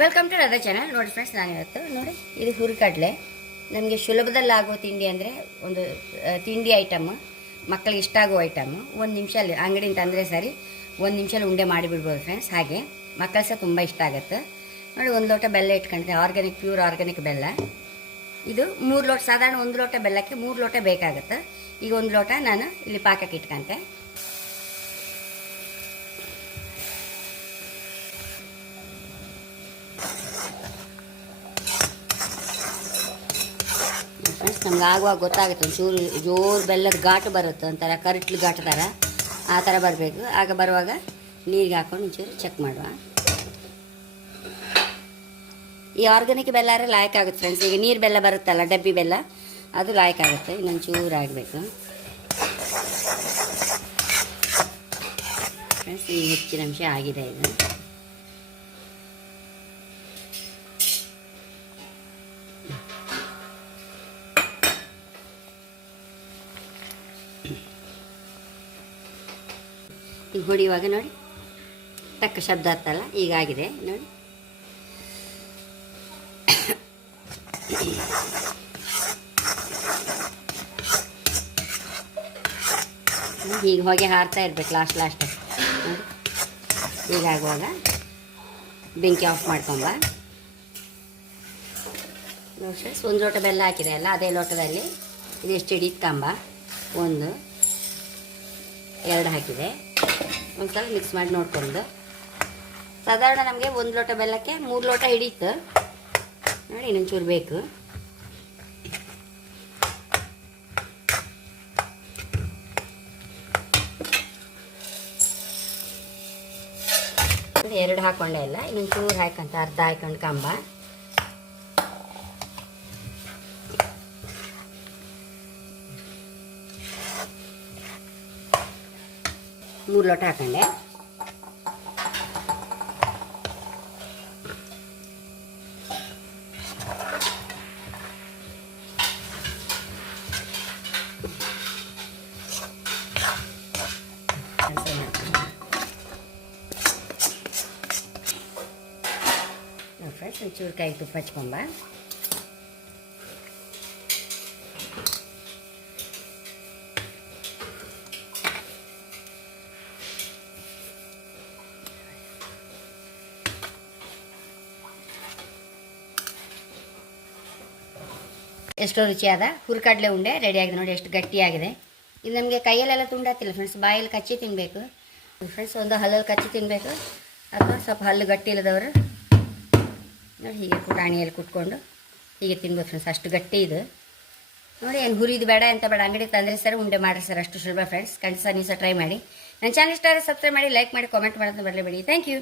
Welcome to other channel ನೋಡಿ friends ನಾನು ಇವತ್ತು ನೋಡಿ, ಇದು ಹುರಿಕಡಲೆ ನಮಗೆ ಸುಲಭದಲ್ಲಿ ಆಗೋ ತಿಂಡಿ ಅಂದರೆ ಒಂದು ತಿಂಡಿ ಐಟಮ್ ಮಕ್ಕಳಿಗೆ ಇಷ್ಟ ಆಗೋ ಐಟಮ್ ಒಂದು ನಿಮಿಷಲ್ಲಿ, ಅಂಗಡಿಯಿಂದ ತಂದರೆ ಸರಿ, ಒಂದು ನಿಮಿಷಲ್ಲಿ ಉಂಡೆ ಮಾಡಿಬಿಡ್ಬೋದು ಫ್ರೆಂಡ್ಸ್ ಹಾಗೆ, ಮಕ್ಕಳು ಸಹ ತುಂಬ ಇಷ್ಟ ಆಗುತ್ತೆ. ನೋಡಿ, ಒಂದು ಲೋಟ ಬೆಲ್ಲ ಇಟ್ಕೊಂಡಿದೆ ಆರ್ಗ್ಯಾನಿಕ್ ಪ್ಯೂರ್ ಆರ್ಗ್ಯಾನಿಕ್ ಬೆಲ್ಲ. ಇದು ಮೂರು ಲೋಟ, ಸಾಧಾರಣ ಒಂದು ಲೋಟ ಬೆಲ್ಲಕ್ಕೆ ಮೂರು ಲೋಟ ಬೇಕಾಗುತ್ತೆ. ಈಗ ಒಂದು ಲೋಟ ನಾನು ಇಲ್ಲಿ ಪಾಕಕ್ಕೆ ಇಟ್ಕೊಂತೆ. ಫ್ರೆಂಡ್ಸ್ ನಮ್ಗೆ ಆಗುವಾಗ ಗೊತ್ತಾಗುತ್ತೆ, ಒಂಚೂರು ಜೋರು ಬೆಲ್ಲದ ಘಾಟು ಬರುತ್ತೆ, ಒಂಥರ ಕರಿಟ್ಲು ಘಾಟು ಥರ ಆ ಥರ ಬರಬೇಕು. ಆಗ ಬರುವಾಗ ನೀರಿಗೆ ಹಾಕೊಂಡು ಒಂಚೂರು ಚೆಕ್ ಮಾಡುವ. ಈ ಆರ್ಗ್ಯಾನಿಕ್ ಬೆಲ್ಲ ಆದರೆ ಲಾಯಕ್ ಆಗುತ್ತೆ ಫ್ರೆಂಡ್ಸ್ ಈಗ ನೀರು ಬೆಲ್ಲ ಬರುತ್ತಲ್ಲ, ಡಬ್ಬಿ ಬೆಲ್ಲ, ಅದು ಲಾಯಕ್ ಆಗುತ್ತೆ ಇನ್ನೊಂದು ಚೂರು ಆಗಬೇಕು. ಫ್ರೆಂಡ್ಸ್ ಈ ಹೆಚ್ಚಿನ ಅಂಶ ಆಗಿದೆ ಇದು. ಈಗ ಹೊಡಿಯುವಾಗ ನೋಡಿ. ತಕ್ಕ ಶಬ್ದ ಆಗ್ತಲ್ಲ ಈಗಾಗಿದೆ ನೋಡಿ. ಹೀಗೆ ಹೊಗೆ ಹಾರ್ತಾ ಇರ್ಬೇಕು ಲಾಸ್ಟ್ ಲಾಸ್ಟ್ ಈಗಾಗುವಾಗ ಬೆಂಕಿ ಆಫ್ ಮಾಡ್ಕೊಂಬ. ಒಂದು ಲೋಟ ಬೆಲ್ಲ ಹಾಕಿದೆ ಅಲ್ಲ, ಅದೇ ಲೋಟದಲ್ಲಿ. ಇದೆಷ್ಟು ಹಿಡಿತ್ಕಂಬ ಒಂದು, ಎರಡು ಹಾಕಿದೆ. ಒಂದು ಸಲ ಮಿಕ್ಸ್ ಮಾಡಿ ನೋಡ್ಕೊಂಡು. ಸಾಧಾರಣ ನಮಗೆ ಒಂದು ಲೋಟ ಬೆಲ್ಲಕ್ಕೆ ಮೂರು ಲೋಟ ಹಿಡೀತು ನೋಡಿ ಇನ್ನೊಂಚೂರು ಬೇಕು. ಎರಡು ಹಾಕೊಂಡೆ ಇಲ್ಲ ಇನ್ನೊಂಚೂರು ಹಾಕಂತ ಅರ್ಧ ಹಾಕೊಂಡು ಕಂಬ. ಮೂರು ಲೋಟ ಹಾಕೊಂಡೆ ಫ್ರೆಂಡ್ಸ್ ಒಂಚೂರು ಕೈ ತುಪ್ಪ ಹಚ್ಕೊಂಬ ಎಷ್ಟೋ ರುಚಿಯಾದ ಹುರ್ಕಡಲೆ ಉಂಡೆ ರೆಡಿಯಾಗಿದೆ ನೋಡಿ, ಎಷ್ಟು ಗಟ್ಟಿಯಾಗಿದೆ. ಇದು ನಮಗೆ ಕೈಯಲ್ಲೆಲ್ಲ ತುಂಡಾತಿಲ್ಲ ಫ್ರೆಂಡ್ಸ್ ಬಾಯಲ್ಲಿ ಕಚ್ಚಿ ತಿನ್ನಬೇಕು ಫ್ರೆಂಡ್ಸ್ ಒಂದು ಹಲ್ಲಲ್ಲಿ ಕಚ್ಚಿ ತಿನ್ನಬೇಕು ಅಥವಾ ಸ್ವಲ್ಪ ಹಲ್ಲು ಗಟ್ಟಿ ಇಲ್ಲದವರು ನೋಡಿ, ಹೀಗೆ ಪುಟಾಣಿಯಲ್ಲಿ ಕುಟ್ಕೊಂಡು ಹೀಗೆ ತಿನ್ಬೋದು ಫ್ರೆಂಡ್ಸ್ ಅಷ್ಟು ಗಟ್ಟಿ ಇದು. ನೋಡಿ, ಏನು ಹುರಿದು ಬೇಡ ಅಂತ ಬೇಡ, ಅಂಗಡಿ ತಂದರೆ ಸರ್ ಉಂಡೆ ಮಾಡಿರಿ ಸರ್, ಅಷ್ಟು ಸುಲಭ ಫ್ರೆಂಡ್ಸ್ ಖಂಡಿತ ನೀವು ಸಹ ಟ್ರೈ ಮಾಡಿ. ನನ್ನ ಚಾನಲ್ ಇಷ್ಟ ಆದರೆ ಸಬ್ಸ್ಕ್ರೈಬ್ ಮಾಡಿ ಲೈಕ್ ಮಾಡಿ ಕಾಮೆಂಟ್ ಮಾಡೋದನ್ನ ಬರಲೇಬೇಡಿ ಥ್ಯಾಂಕ್ ಯು